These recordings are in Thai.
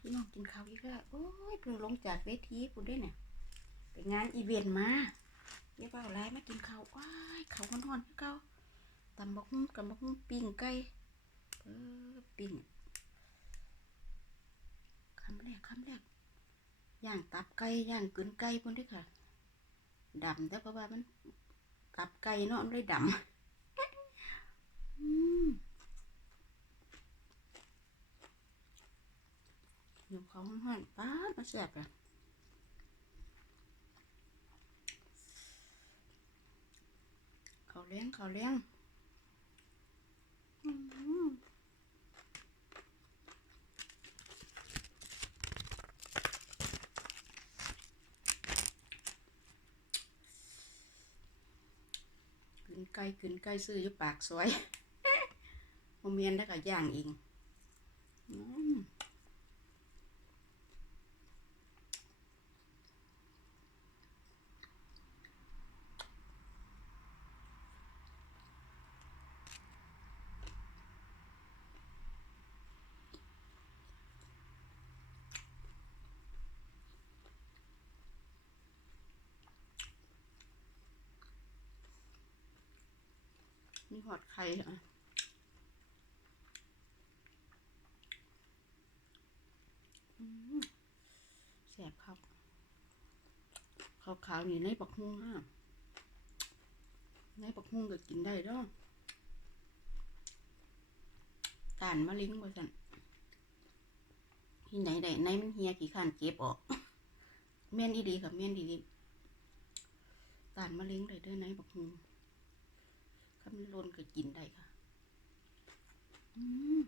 พี่น้องกินข้าวอีกแล้วโอ้ยเพิ่งลงจากเวทีปุ่นได้เนี่ยไปงานอีเวนต์มาเรียกว่าอะไรมากินข้าวว้ายข้าวหอนๆคือเก่าตำบักหุ่งตำบักหุ่งปิ้งไก่เออปิ้งคำแรกคำแรกย่างตับไก่ย่างกลืนไก่ปุ่นด้วยค่ะดำแต่เพราะว่ามันตับไก่เนาะมันเลยดำ อยู่เขาห้อนป้าดมาแสบอะเขาเลี้ยงเขาเลี้ยงอื้อหือกินไก่กินไก่ซื้ออยู่ปากซอยโมเมียนแล้วก็ย่างเองอืม มี หอดไข่อะอืมแสบครับขาวขาวๆนี่ในปักฮุงอะในปักฮุงก็กินได้ด้วยตานมะลิงว่าสันที่ไหนได้ในมันเฮียกี่ขันเก็บออกเมียนดีๆค่ะเมียนดีๆตานมะลิงเลยเด้อในปักฮุง คำนลนก็กินได้ค่ะอืม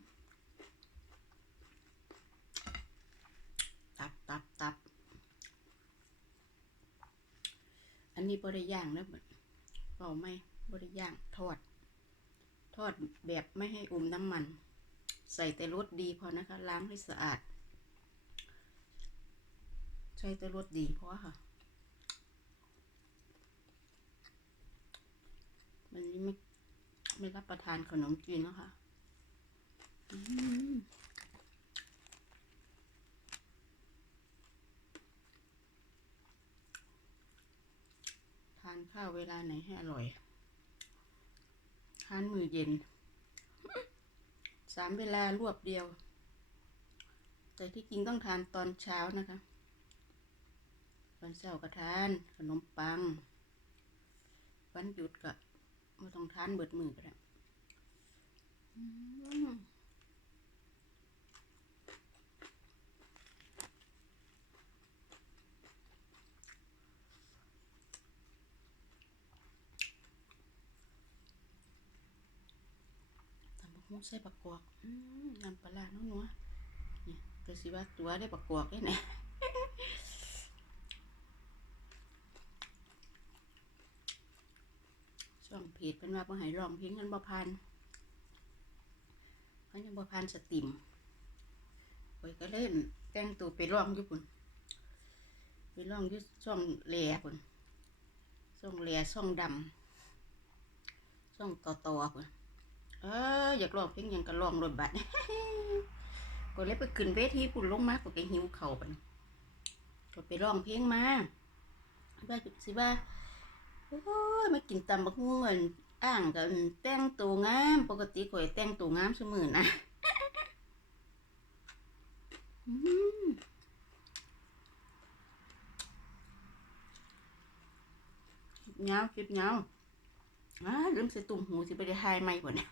ตับตับตับ อันนี้บริย่างนะเปล่าไหมบริย่างทอด ทอดแบบไม่ให้อมน้ำมัน ใส่แต่รสดีพอนะคะ ล้างให้สะอาด ใช้แต่รสดีเพราะค่ะ วันนี้ไม่ไม่รับประทานขนมจีนแล้วค่ะทานข้าวเวลาไหนให้อร่อย ทานมือเย็น สามเวลารวบเดียว แต่ที่จริงต้องทานตอนเช้านะคะ ตอนเช้าก็ทานขนมปัง วันหยุดก็ ไม่ต้องทานเบิดมือก็ได้อืมตำบักหุ่งใส่บักกอกอืมน้ำปลาร้าเนัวๆนี่ก็สิว่าตัวได้บักกอกได้ไหนช่ องเพจเป็นว่าบ่ให้ร้องเพลงกันบ่พันเขายังบ่พันสตรีมข่อยก็เล่นแต่งตัวไปร้องอยู่พุ่นไปร้องอยู่ช่องแหล่พุ่นช่องแหล่ช่องดำช่องต่อต่อพุ่นเอออยากร้องเพลงยังก็ร้องรถบัดก็เลยไปขึ้นเวทีพุ่นลงมาก็ไปหิวเข่าวพุ่นก็ไปร้องเพลงมาว่าสิว่า โอ้ยมากินตำบักหุ่งเงินอ่างกันแต่งตัวงาม ปกติข่อยแต่งตัวงามเสมอนะเงาคลิปยาวคลิปยาอ่าลืมใส่ตุ่มหูสิไปได้ทายไหมก่อนเนี่ย